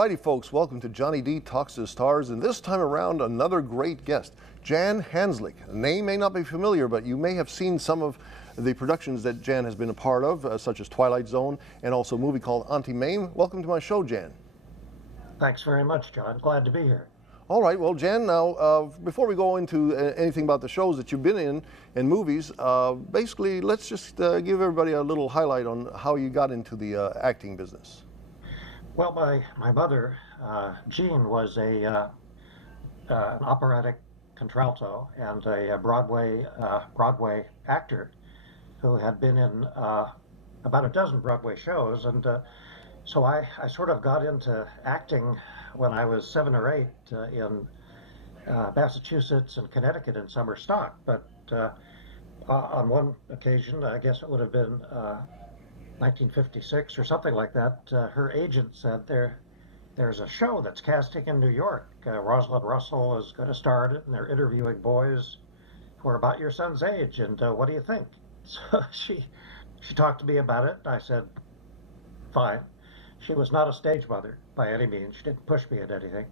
Alrighty, folks, welcome to Johnny D Talks to the Stars, and this time around, another great guest, Jan Handzlik. The name may not be familiar, but you may have seen some of the productions that Jan has been a part of, such as Twilight Zone, and also a movie called Auntie Mame. Welcome to my show, Jan. Thanks very much, John. Glad to be here. All right, well, Jan, now, before we go into anything about the shows that you've been in and movies, basically, let's just give everybody a little highlight on how you got into the acting business. Well, my mother, Jean, was an operatic contralto and a Broadway actor who had been in about a dozen Broadway shows, and so I sort of got into acting when I was 7 or 8 in Massachusetts and Connecticut in summer stock. But on one occasion, I guess it would have been 1956 or something like that, her agent said, there's a show that's casting in New York. Rosalind Russell is going to star in it, and they're interviewing boys who are about your son's age, and what do you think? So she talked to me about it, and I said, fine. She was not a stage mother by any means. She didn't push me at anything.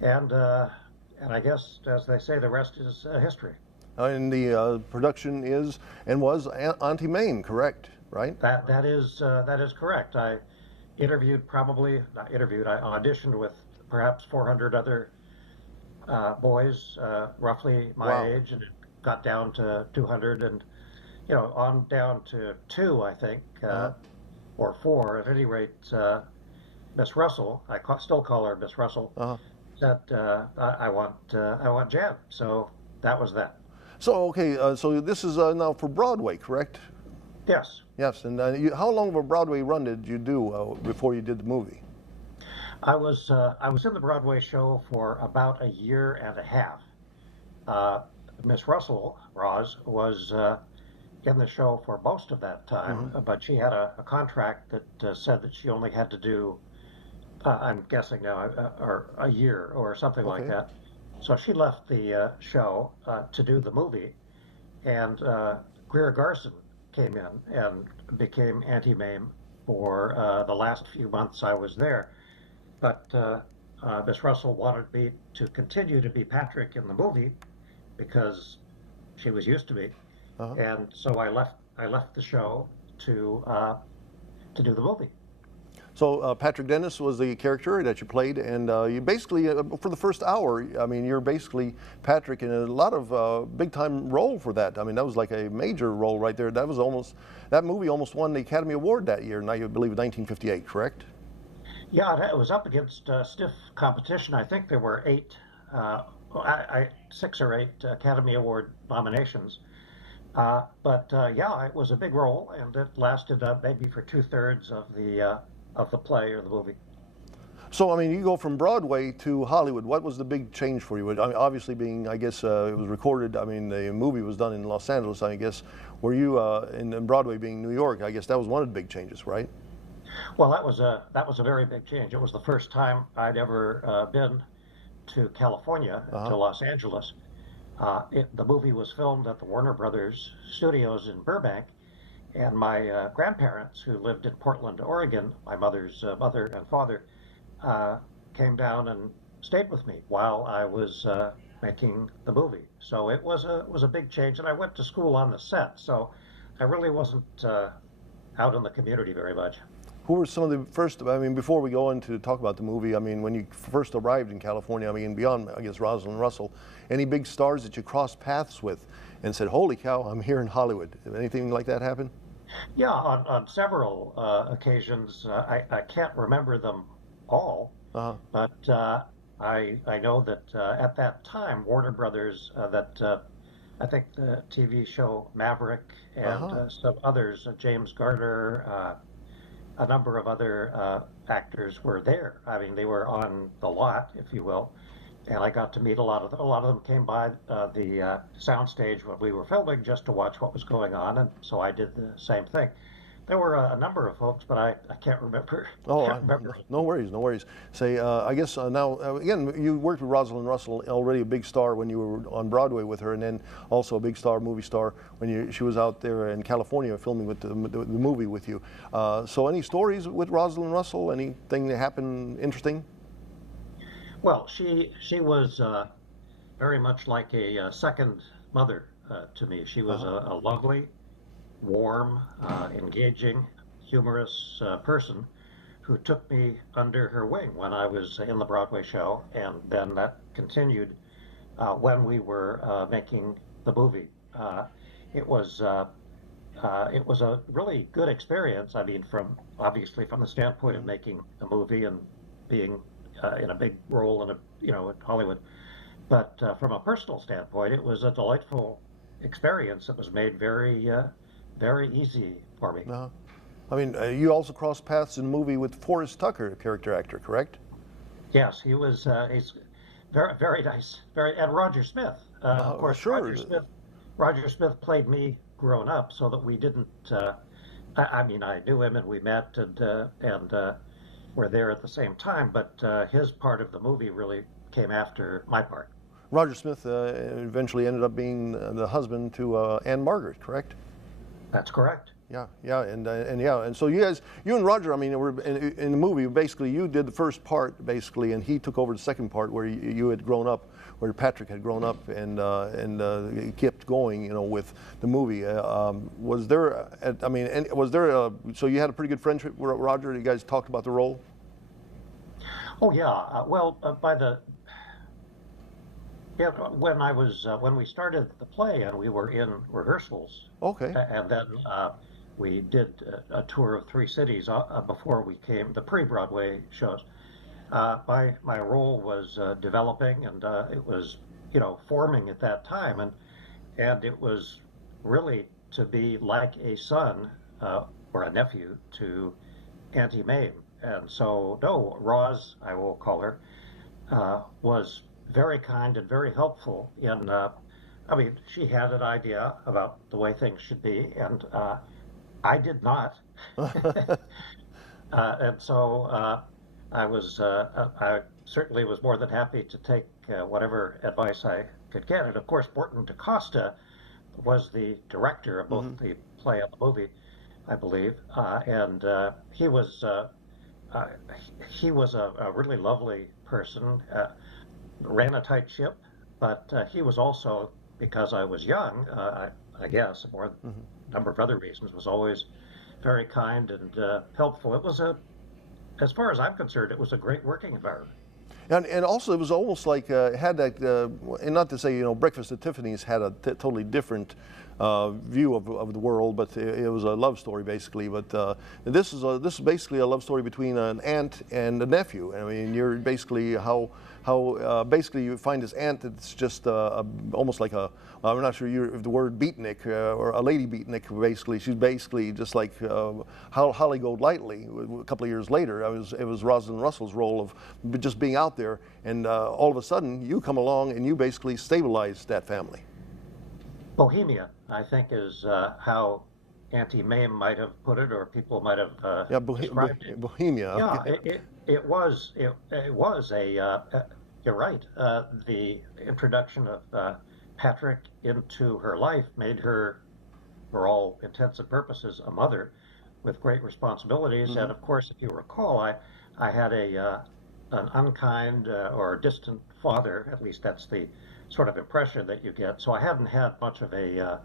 And I guess, as they say, the rest is history. And the production is and was Auntie Mame, correct? Right? That is correct. I auditioned with perhaps 400 other boys, roughly my age, and it got down to 200, and on down to 2, I think, or 4 at any rate. Miss Russell, I still call her Miss Russell, said I want Jan. So that was that. So okay, so this is now for Broadway, correct? Yes. Yes, and how long of a Broadway run did you do before you did the movie? I was in the Broadway show for about a year and a half. Miss Russell, Roz, was in the show for most of that time, but she had a contract that said that she only had to do, I'm guessing now, or a year or something like that. So she left the show to do the movie, and Greer Garson came in and became Auntie Mame for the last few months I was there. But Miss Russell wanted me to continue to be Patrick in the movie because she was used to me, and so I left the show to do the movie. So Patrick Dennis was the character that you played, and you basically, for the first hour, I mean, you're basically Patrick in a lot of big-time role for that. I mean, that was like a major role right there. That movie almost won the Academy Award that year, and I believe 1958, correct? Yeah, it was up against stiff competition. I think there were 6 or 8 Academy Award nominations. But yeah, it was a big role, and it lasted maybe for 2/3 of the play or the movie. So, I mean, you go from Broadway to Hollywood. What was the big change for you? I mean, obviously being, I guess, it was recorded, I mean, the movie was done in Los Angeles, I guess. Were you, in Broadway being New York, I guess that was one of the big changes, right? Well, that was a very big change. It was the first time I'd ever been to California, to Los Angeles. The movie was filmed at the Warner Brothers studios in Burbank, and my grandparents, who lived in Portland, Oregon, my mother's mother and father, came down and stayed with me while I was making the movie. So it was a big change, and I went to school on the set, so I really wasn't out in the community very much. Who were some of the first, I mean, before we go into talk about the movie, I mean, when you first arrived in California, I mean, beyond, I guess, Rosalind Russell, any big stars that you crossed paths with and said, holy cow, I'm here in Hollywood? Did anything like that happen? Yeah, on several occasions. I can't remember them all, but I know that at that time, Warner Brothers, I think the TV show Maverick and some others, James Garner, a number of other actors were there. I mean, they were on the lot, if you will, and I got to meet a lot of them. A lot of them came by the soundstage when we were filming just to watch what was going on, and so I did the same thing. There were a number of folks, but I can't remember. No worries, no worries. Say, I guess now, again, you worked with Rosalind Russell, already a big star when you were on Broadway with her, and then also a big star, movie star, when she was out there in California filming with the movie with you. So any stories with Rosalind Russell? Anything that happened interesting? Well, she was very much like a second mother to me. She was Uh-huh. a lovely, warm, engaging, humorous person who took me under her wing when I was in the Broadway show, and then that continued when we were making the movie. It was it was a really good experience. I mean, from obviously from the standpoint of Mhm. making a movie and being in a big role in a in Hollywood, but from a personal standpoint, it was a delightful experience that was made very easy for me. Uh-huh. I mean, you also crossed paths in the movie with Forrest Tucker, character actor, correct? Yes, he's very nice, very and Roger Smith. Of course, Sure. Roger Smith played me grown up, so that we didn't. I mean, I knew him and we met and were there at the same time, but his part of the movie really came after my part. Roger Smith eventually ended up being the husband to Anne Margaret, correct? That's correct. Yeah, yeah, and yeah, and so you guys, you and Roger, I mean, were in the movie. Basically, you did the first part, basically, and he took over the second part where you had grown up, where Patrick had grown up, and kept going, you know, with the movie. Was there, I mean, and was there? So you had a pretty good friendship with Roger. You guys talked about the role. Oh yeah. Well, by the yeah, when we started the play and we were in rehearsals, Okay. and then we did a tour of three cities before we came the pre-Broadway shows. My role was developing, and it was forming at that time, and it was really to be like a son or a nephew to Auntie Mame. And so, no, Roz, I will call her, was very kind and very helpful in, I mean, she had an idea about the way things should be, and I did not. And so I certainly was more than happy to take whatever advice I could get. And of course, Morton DaCosta was the director of both Hmm. the play and the movie, I believe, and uh, he was a really lovely person. Ran a tight ship, but he was also, because I was young, I guess, more a number of other reasons, was always very kind and helpful. It was as far as I'm concerned, it was a great working environment. And also it was almost like it had that, and not to say Breakfast at Tiffany's had a totally different view of the world, but it was a love story basically. But this is basically a love story between an aunt and a nephew. I mean, you're basically how basically you find this aunt that's just almost like a, I'm not sure if the word beatnik or a lady beatnik. Basically, she's basically just like Holly Golightly. A couple of years later, it was Rosalind Russell's role of just being out there, and all of a sudden you come along and you basically stabilize that family. Bohemia, I think, is how Auntie Mame might have put it, or people might have Yeah, described it. Bohemia. Yeah, Okay. it was you're right. The introduction of Patrick into her life made her, for all intents and purposes, a mother with great responsibilities. Hmm. And of course, if you recall, I had an unkind or distant father. At least that's the sort of impression that you get. So I hadn't had much of a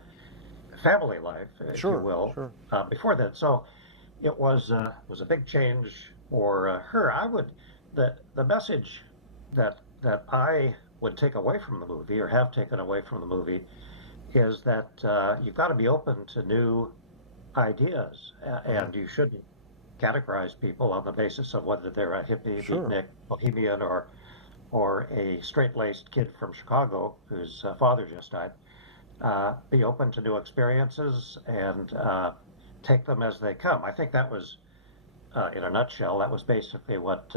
family life, if you Sure, will, sure. before that. So it was a big change for her. The message that I would take away from the movie, or have taken away from the movie, is that you've got to be open to new ideas, Uh-huh. and you shouldn't categorize people on the basis of whether they're a hippie, Sure. beatnik, bohemian, or a straight-laced kid from Chicago whose father just died. Be open to new experiences and take them as they come. I think that was, in a nutshell, that was basically what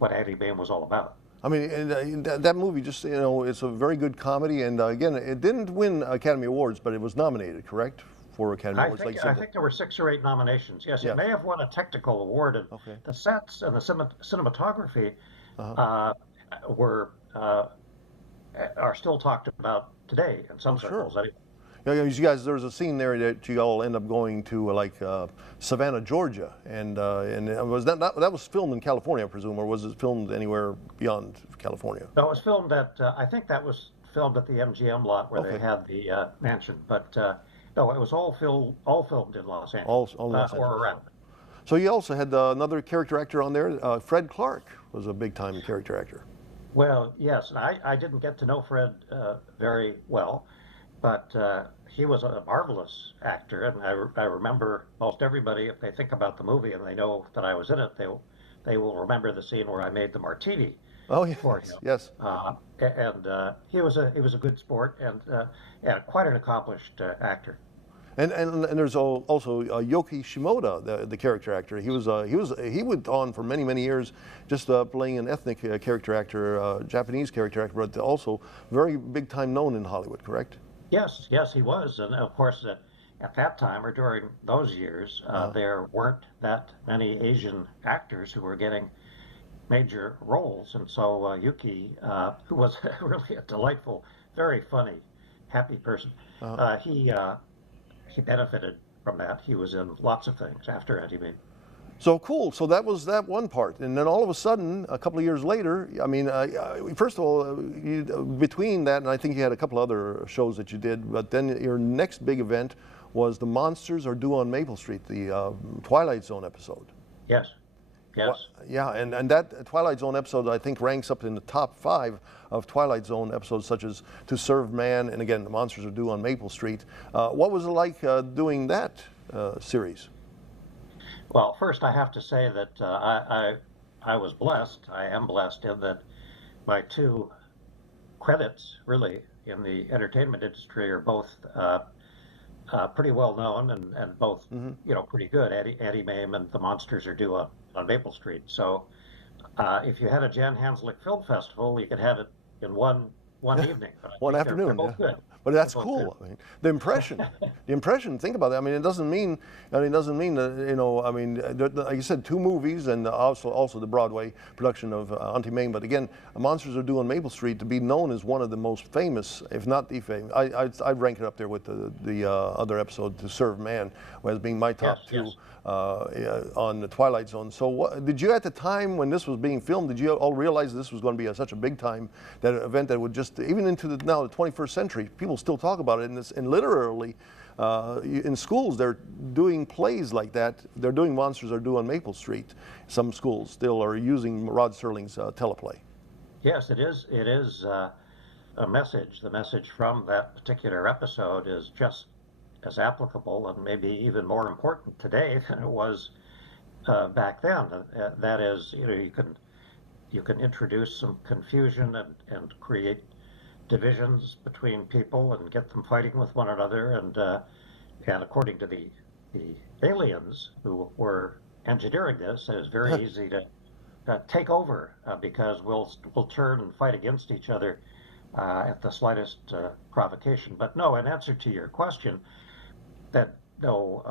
Auntie Mame was all about. I mean, and that movie just, it's a very good comedy. And again, it didn't win Academy Awards, but it was nominated, correct? For Academy Awards, like you I said. think there were 6 or 8 nominations. Yes, it Yes. may have won a technical award, and Okay. the sets and the cinematography Uh-huh. uh, were are still talked about today in Oh, some sure. circles. Anyway. You guys, there was a scene there that you all end up going to Savannah, Georgia, and was that was filmed in California, I presume, or was it filmed anywhere beyond California? No, it was filmed at, I think that was filmed at the MGM lot where they Okay, had the mansion, but no, it was all filmed in Los Angeles all Los or Angeles. around. So you also had another character actor on there. Fred Clark was a big time character actor. Well, yes, and I didn't get to know Fred very well, but he was a marvelous actor, and I remember most everybody, if they think about the movie and they know that I was in it, they will remember the scene where I made the martini Oh for yes, him. yes. And he was a good sport and quite an accomplished actor. And there's also Yoki Shimoda, the character actor. He went on for many years, just playing an ethnic character actor, Japanese character actor, but also very big time known in Hollywood. Correct? Yes, yes, he was, and of course at that time or during those years, there weren't that many Asian actors who were getting major roles, and so Yuki, who was really a delightful, very funny, happy person, he benefited from that. He was in lots of things after Auntie Mame. So cool. So that was that one part, and then all of a sudden, a couple of years later, I mean, first of all, between that, and I think you had a couple other shows that you did, but then your next big event was The Monsters Are Due on Maple Street, the Twilight Zone episode. Yes, yes. Yeah, and that Twilight Zone episode, I think, ranks up in the top 5 of Twilight Zone episodes, such as To Serve Man, and again, The Monsters Are Due on Maple Street. What was it like doing that series? Well, first I have to say that I was blessed. I am blessed in that my two credits, really, in the entertainment industry are both pretty well known and both, pretty good. Auntie Mame and The Monsters Are Due on Maple Street. So if you had a Jan Handzlik Film Festival, you could have it in one evening. But I One think afternoon. they're both good. But that's They're both cool. good. I mean, the impression. Think about that. I mean, it doesn't mean that, I mean, like you said, 2 movies and also the Broadway production of Auntie Mame. But again, Monsters Are Due on Maple Street, to be known as one of the most famous, if not the famous. I'd rank it up there with the other episode, To Serve Man, as being my top two. Yes. On the Twilight Zone. So did you, at the time when this was being filmed, did you all realize this was going to be such a big time that event that would just, even into the 21st century, people still talk about it, and literally in schools they're doing plays like that. They're doing Monsters Are Due on Maple Street. Some schools still are using Rod Serling's teleplay. Yes, it is. It is a message. The message from that particular episode is just as applicable and maybe even more important today than it was back then. That is, you can introduce some confusion and create divisions between people and get them fighting with one another. And according to the aliens who were engineering this, it was very easy to take over because we'll turn and fight against each other at the slightest provocation. But no, in answer to your question, that no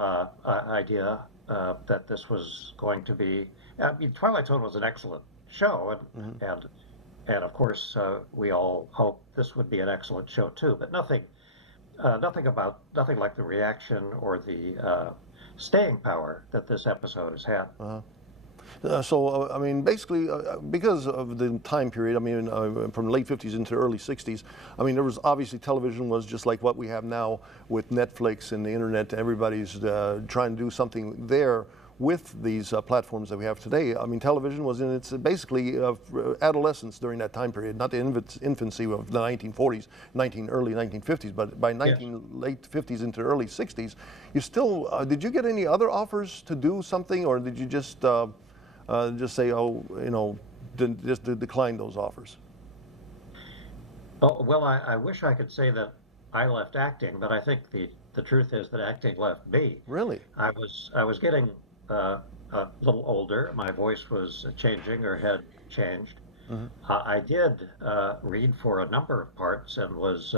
idea that this was going to be. I mean, Twilight Zone was an excellent show, and of course we all hoped this would be an excellent show too. But nothing like the reaction or the staying power that this episode has had. I mean, basically, because of the time period, I mean, from late 50s into early 60s, I mean, there was obviously television was just like what we have now with Netflix and the internet. Everybody's trying to do something there with these platforms that we have today. I mean, television was in its basically adolescence during that time period, not the infancy of the 1940s, early 1950s, but by late 50s into early 60s, you still, did you get any other offers to do something, or did you just say, just decline those offers? Oh, well, I wish I could say that I left acting, but I think the truth is that acting left me. Really? I was getting a little older. My voice was changing or had changed. I did read for a number of parts and I was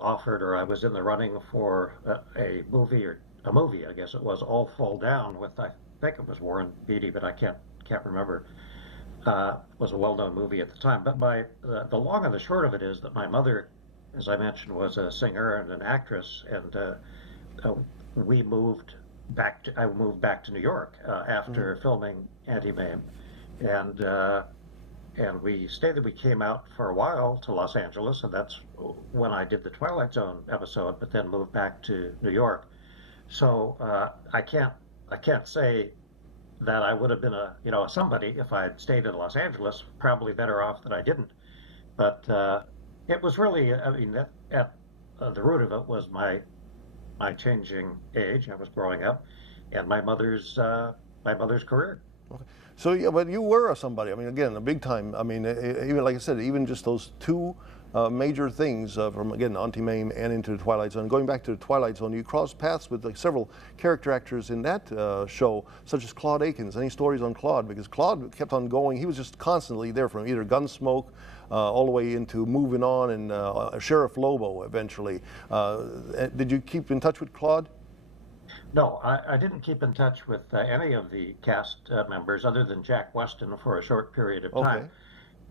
offered, or I was in the running for a movie, I guess it was, All Fall Down with, I think it was Warren Beatty, but I can't remember. It was a well-known movie at the time. But the long and the short of it is that my mother as I mentioned, was a singer and an actress, and uh, we moved I moved back to New York Hmm. after filming Auntie Mame, and we stayed there. We came out for a while to Los Angeles, and that's when I did the Twilight Zone episode. But then moved back to New York. So I can't say that I would have been a somebody if I had stayed in Los Angeles. Probably better off that I didn't. But it was really, I mean, at the root of it was my changing age. I was growing up, and my mother's career. Okay. So yeah, but you were a somebody. I mean, again, a big time. I mean, even like I said, even just those two major things from again Auntie Mame and into the Twilight Zone. Going back to the Twilight Zone, you crossed paths with like several character actors in that show, such as Claude Akins. Any stories on Claude? Because Claude kept on going. He was just constantly there from either Gunsmoke all the way into Moving On and Sheriff Lobo eventually. Did you keep in touch with Claude? No, I didn't keep in touch with any of the cast members other than Jack Weston for a short period of time.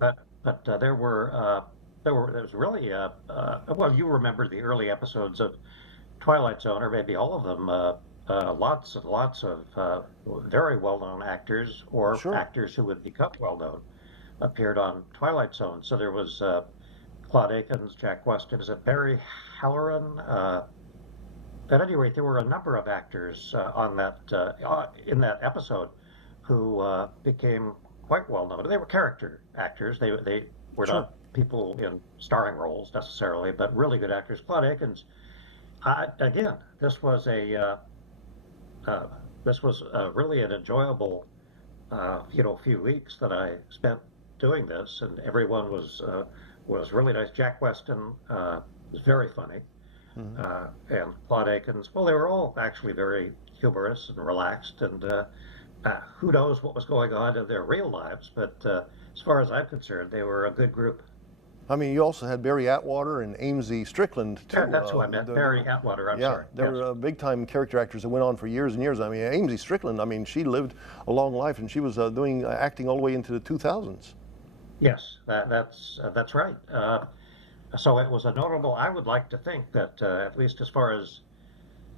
Okay, But there was really well, you remember the early episodes of Twilight Zone, or maybe all of them. Lots and lots of very well-known actors or sure. actors who would become well-known appeared on Twilight Zone. So there was Claude Akins, Jack Weston, is it Barry Halloran? At any rate, there were a number of actors on that in that episode who became quite well known. They were character actors. They were Sure. not people in starring roles necessarily, but really good actors. Claude Akins, again, uh, this was really an enjoyable few weeks that I spent doing this, and everyone was really nice. Jack Weston was very funny, Mhm. and Claude Akins. Well, they were all actually very humorous and relaxed, and who knows what was going on in their real lives, but as far as I'm concerned, they were a good group. I mean, you also had Barry Atwater and Amesy Strickland Yeah, too. that's who I meant. Barry Atwater. I'm Yeah, sorry. they Yes. were big time character actors that went on for years and years. I mean, Amesy Strickland, I mean, she lived a long life and she was doing acting all the way into the 2000s. Yes, that's right. So it was a notable. I would like to think that at least as far as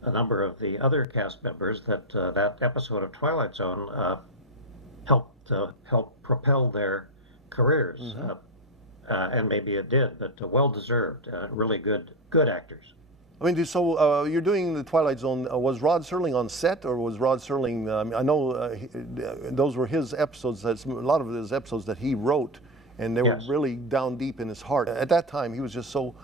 a number of the other cast members, that that episode of Twilight Zone helped propel their careers, Hmm. and maybe it did, but well deserved. Really good actors. I mean, so you're doing the Twilight Zone. Was Rod Serling on set, or was Rod Serling? I know those were his episodes. That's a lot of his episodes that he wrote, and they were Yes. really down deep in his heart. At that time, he was just so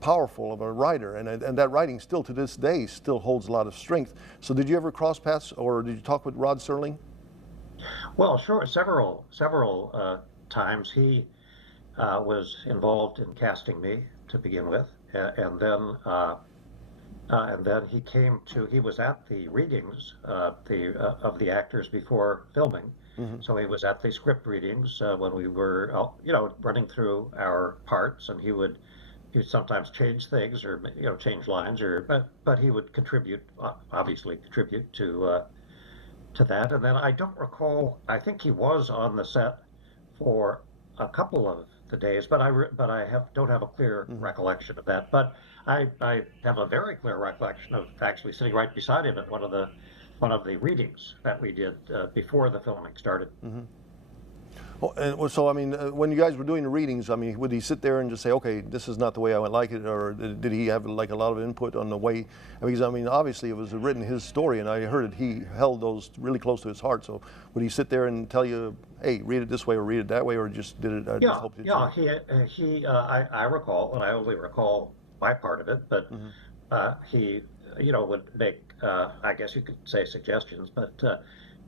powerful of a writer, and that writing still to this day still holds a lot of strength. So, did you ever cross paths, or did you talk with Rod Serling? Well, sure. Several times he was involved in casting me to begin with, and then he was at the readings of the actors before filming. Hmm. So he was at the script readings when we were, running through our parts, and he would sometimes change things or change lines, but he would contribute, obviously contribute to that. And then I don't recall. I think he was on the set for a couple of the days, but I don't have a clear Hmm. recollection of that. But I have a very clear recollection of actually sitting right beside him at one of the readings that we did before the filming started. Hmm. Oh, and so, I mean, when you guys were doing the readings, I mean, would he sit there and just say, "Okay, this is not the way I would like it," or did he have like a lot of input on the way? Because I mean, obviously, it was written his story, and I heard that he held those really close to his heart. So, would he sit there and tell you, "Hey, read it this way or read it that way," or just did it? Just Yeah, hope to yeah. change? I recall, and I only recall my part of it, but Hmm. he, would make, I guess you could say suggestions, but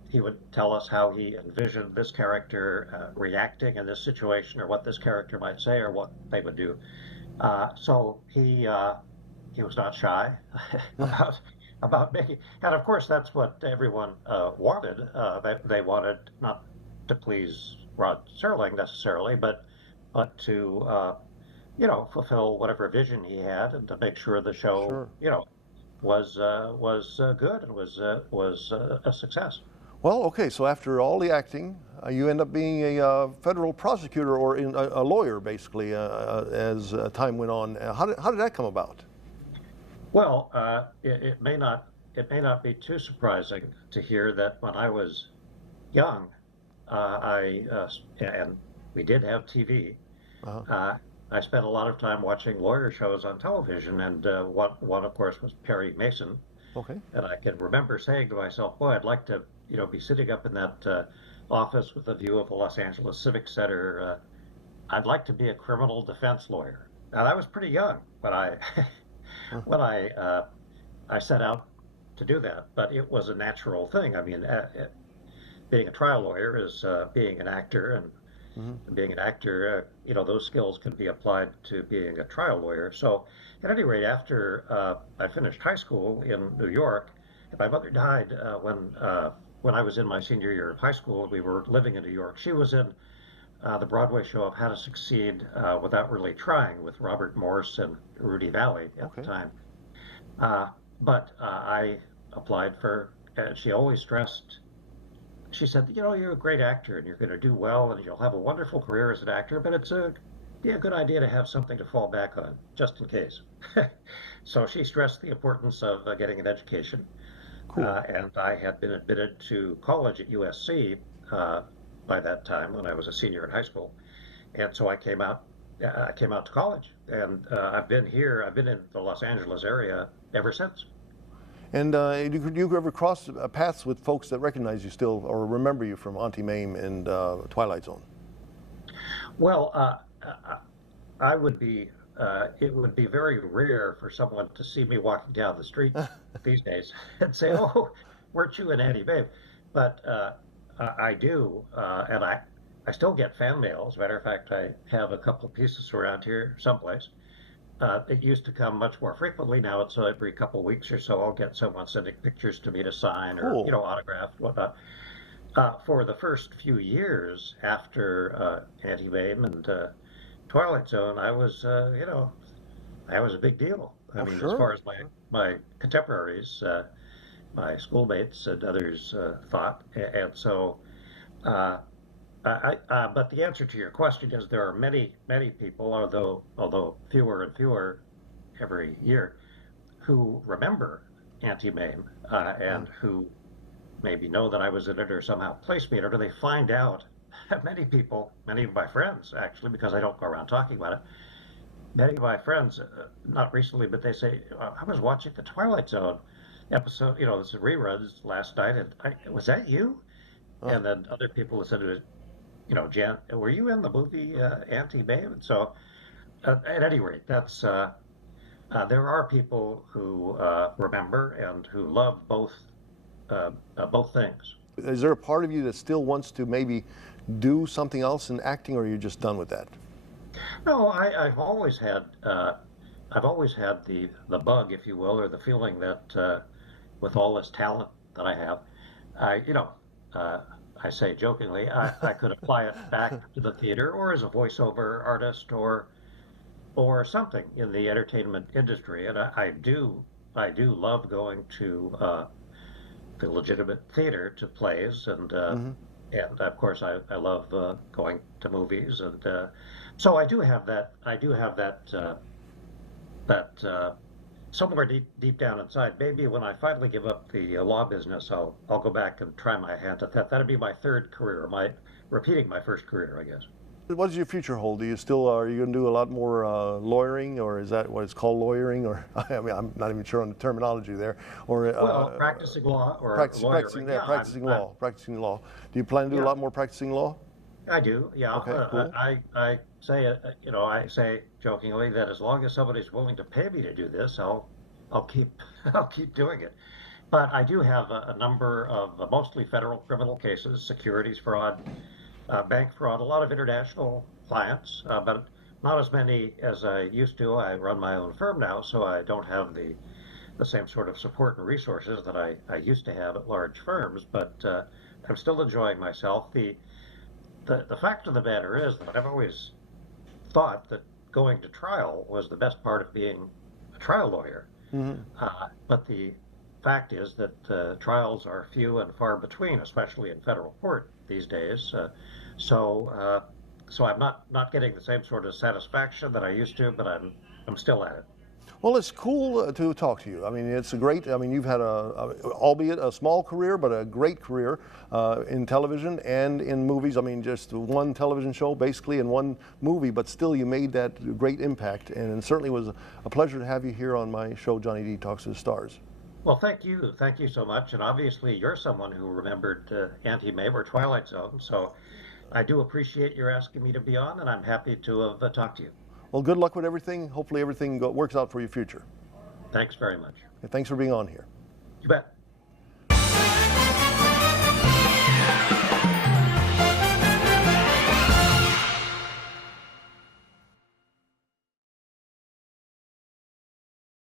he would tell us how he envisioned this character reacting in this situation, or what this character might say, or what they would do. So he was not shy about making, and of course that's what everyone wanted. They wanted not to please Rod Serling necessarily, but to fulfill whatever vision he had, and to make sure the show Sure. was good and was a success. Well, okay. So after all the acting, you end up being a federal prosecutor or a lawyer, basically, as time went on. How did that come about? Well, it may not be too surprising to hear that when I was young, and we did have TV. Uh-huh. I spent a lot of time watching lawyer shows on television, and one, of course, was Perry Mason. Okay. And I can remember saying to myself, "Boy, I'd like to, be sitting up in that office with a view of the Los Angeles Civic Center. I'd like to be a criminal defense lawyer." Now, I was pretty young when I Huh. when I set out to do that, but it was a natural thing. I mean, being a trial lawyer is being an actor, and Hmm. being an actor, those skills can be applied to being a trial lawyer. So, at any rate, after I finished high school in New York, and my mother died when I was in my senior year of high school. We were living in New York. She was in the Broadway show of How to Succeed Without Really Trying with Robert Morse and Rudy Valley at the Okay. time. Uh, but I applied for, and she always stressed, she said, "You're a great actor and you're going to do well and you'll have a wonderful career as an actor, but it's be a good idea to have something to fall back on just in case." So she stressed the importance of getting an education. Cool. And I had been admitted to college at USC by that time when I was a senior in high school. And so I came out to college, and I've been here. I've been in the Los Angeles area ever since. And you ever cross paths with folks that recognize you still or remember you from Auntie Mame and Twilight Zone? Well, I would be. It would be very rare for someone to see me walking down the street these days and say, "Oh, weren't you an Auntie Mame?" But I do, and I still get fan mail. As a matter of fact, I have a couple of pieces around here someplace. It used to come much more frequently. Now it's every couple of weeks or so. I'll get someone sending pictures to me to sign or Cool. autographed, whatnot. For the first few years after Auntie Mame and Twilight Zone, I was a big deal. I Oh, mean, as far sure. as my contemporaries, my schoolmates and others thought, and so. Uh, but the answer to your question is there are many, many people, although fewer and fewer every year, who remember Auntie Mame Uh, and who maybe know that I was in it or somehow placed me in it, or they find out. Many people, many of my friends, actually, because I don't go around talking about it, many of my friends, not recently, but they say, "I was watching the Twilight Zone episode, this reruns last night, and was that you?" uh, And then other people have said, Jan, were you in the movie Auntie Mame? And so, at any rate, there are people who remember and who love both things. is there a part of you that still wants to maybe do something else in acting, or are you just done with that? No, I've always had the bug, if you will, or the feeling that with all this talent that I have, I you know. Uh, I say jokingly, I could apply it back to the theater or as a voiceover artist or something in the entertainment industry. And I do love going to the legitimate theater to plays Hmm. and of course I love going to movies and so I do have that somewhere deep down inside. Maybe when I finally give up the law business, I'll go back and try my hand at that. That'd be my third career, my repeating my first career, I guess. What does your future hold? Are you going to do a lot more lawyering, or is that what it's called, lawyering? Or I mean, I'm not even sure on the terminology there. Or Well, practicing law or lawyering, yeah, practicing law. Do you plan to do a yeah, lot more practicing law? I do, yeah. Okay, cool. I say jokingly that as long as somebody's willing to pay me to do this, I'll keep I'll keep doing it. But I do have a number of mostly federal criminal cases, securities fraud, bank fraud, a lot of international clients, but not as many as I used to. I run my own firm now, so I don't have the same sort of support and resources that I used to have at large firms, but I'm still enjoying myself. The fact of the matter is that I've always thought that going to trial was the best part of being a trial lawyer. Hmm. But the fact is that trials are few and far between, especially in federal court. these days. So I'm not getting the same sort of satisfaction that I used to, but I'm still at it. Well, it's cool to talk to you. I mean, it's a great. I mean, you've had albeit a small career, but a great career in television and in movies. I mean, just one television show basically and one movie, but still you made that great impact, and it certainly was a pleasure to have you here on my show, Johnny D Talks to the Stars. Well, thank you so much. And obviously, you're someone who remembered Auntie Mame or Twilight Zone, so I do appreciate your asking me to be on, and I'm happy to have talked to you. Well, good luck with everything. Hopefully, everything works out for your future. Thanks very much. And thanks for being on here. You bet.